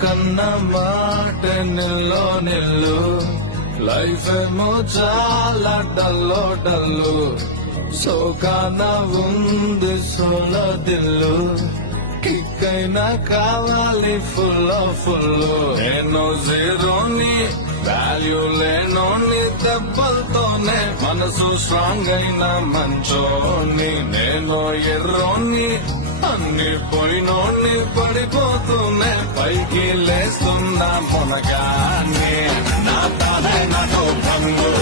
కన్న మాట నిల్లో నిల్లు లైఫ్ ఏమో చాలా డల్లో డల్లు సోకాన ఉంది సోల దిల్లు కిక్కైనా కావాలి ఫుల్ నేను జీరోని వాల్యూ లేనోని దెబ్బలతోనే మనసు స్ట్రాంగ్ అయిన మంచోని నేను ఎర్రోని అన్ని పోయినోని పడిపోతూనే పైకి లేస్తున్నా మొనగాన్ని నా తానే నాతో భంగు